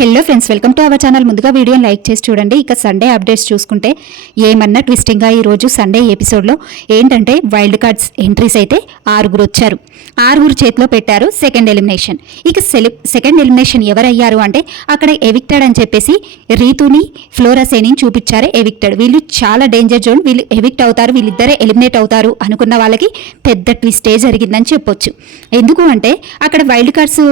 Hello friends, welcome to our channel. ముందుగా వీడియోని like చేసి చూడండి. ఇక సండే అప్డేట్స్ చూసుకుంటే ఏమన్నా ట్విస్టింగ్గా ఈరోజు సండే ఎపిసోడ్లో ఏంటంటే వైల్డ్ కార్డ్స్ ఎంట్రీస్ అయితే 6 వచ్చారు. 6 చేతిలో పెట్టారు సెకండ్ ఎలిమినేషన్. ఇక సెకండ్ ఎలిమినేషన్ ఎవరయ్యారు అంటే అక్కడ ఎవిక్టెడ్ అని చెప్పేసి రీతుని ఫ్లోరాసేని చూపించారు. ఎవిక్టెడ్, వీళ్ళు చాలా డేంజర్ జోన్, వీళ్ళు ఎవిక్ట్ అవుతారు, వీళ్ళిద్దరే ఎలిమినేట్ అవుతారు అనుకున్న వాళ్ళకి పెద్ద ట్విస్టే జరిగిందని చెప్పొచ్చు. ఎందుకు అంటే అక్కడ వైల్డ్ కార్డ్స్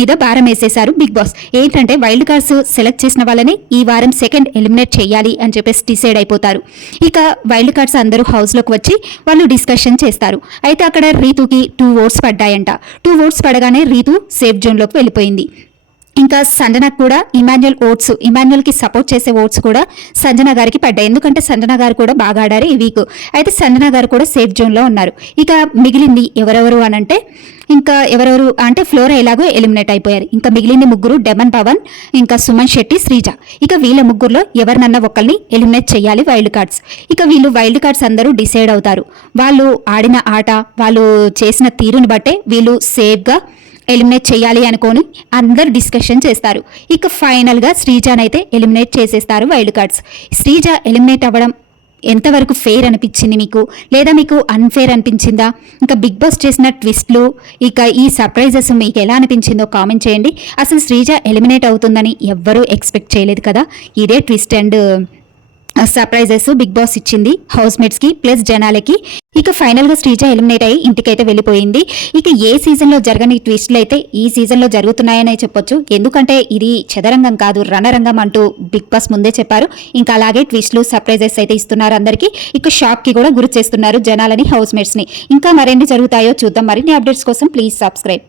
మీద భారం వేసేశారు బిగ్ బాస్. ఏంటంటే వైల్డ్ కార్డ్స్ సెలెక్ట్ చేసిన వాళ్ళని ఈ వారం సెకండ్ ఎలిమినేట్ చేయాలి అని చెప్పేసి డిసైడ్ అయిపోతారు. ఇక వైల్డ్ కార్డ్స్ అందరూ హౌస్లోకి వచ్చి వాళ్ళు డిస్కషన్ చేస్తారు. అయితే అక్కడ రీతుకి 2 ఓట్స్ పడ్డాయంట. 2 ఓట్స్ పడగానే రీతు సేఫ్ జోన్లోకి వెళ్ళిపోయింది. ఇంకా సంజనకు కూడా ఇమాన్యుయల్కి సపోర్ట్ చేసే ఓట్స్ కూడా సంజన గారికి పడ్డాయి. ఎందుకంటే సంజన గారు కూడా బాగా ఆడారు ఈ వీక్. అయితే సంజన గారు కూడా సేఫ్ జోన్లో ఉన్నారు. ఇక మిగిలింది ఎవరెవరు అనంటే ఇంకా ఎవరెవరు అంటే ఫ్లోరా ఎలాగో ఎలిమినేట్ అయిపోయారు. ఇంకా మిగిలింది 3, డెమన్ పవన్, ఇంకా సుమన్ శెట్టి, శ్రీజ. ఇక వీళ్ళ ముగ్గురులో ఎవరినన్నా ఒకరిని ఎలిమినేట్ చేయాలి వైల్డ్ కార్డ్స్. ఇక వీళ్ళు వైల్డ్ కార్డ్స్ అందరూ డిసైడ్ అవుతారు. వాళ్ళు ఆడిన ఆట, వాళ్ళు చేసిన తీరుని బట్టే వీళ్ళు సేఫ్గా ఎలిమినేట్ చేయాలి అనుకొని అందరు డిస్కషన్ చేస్తారు. ఇక ఫైనల్గా శ్రీజానైతే ఎలిమినేట్ చేసేస్తారు వైల్డ్ కార్డ్స్. శ్రీజ ఎలిమినేట్ అవ్వడం ఎంతవరకు ఫెయిర్ అనిపించింది మీకు, లేదా మీకు అన్ఫెయిర్ అనిపించిందా? ఇంకా బిగ్ బాస్ చేసిన ట్విస్ట్లు, ఇక ఈ సర్ప్రైజెస్ మీకు ఎలా అనిపించిందో కామెంట్ చేయండి. అసలు శ్రీజ ఎలిమినేట్ అవుతుందని ఎవ్వరూ ఎక్స్పెక్ట్ చేయలేదు కదా. ఇదే twist and surprises Bigg Boss ఇచ్చింది హౌస్ మేట్స్కి ప్లస్ జనాలకి. ఇక ఫైనల్గా శ్రీజ ఎలిమినేట్ అయ్యి ఇంటికైతే వెళ్ళిపోయింది. ఇక ఏ సీజన్లో జరగని ట్విస్టులు అయితే ఈ సీజన్లో జరుగుతున్నాయనే చెప్పొచ్చు. ఎందుకంటే ఇది చదరంగం కాదు, రణరంగం అంటూ బిగ్ బాస్ ముందే చెప్పారు. ఇంకా అలాగే ట్విస్టులు, సర్ప్రైజెస్ అయితే ఇస్తున్నారు అందరికీ. ఇక షాక్కి కూడా గురి చేస్తున్నారు జనాలని, హౌస్ మేట్స్ని. ఇంకా మరిన్ని జరుగుతాయో చూద్దాం. మరిన్ని అప్డేట్స్ కోసం ప్లీజ్ సబ్స్క్రైబ్.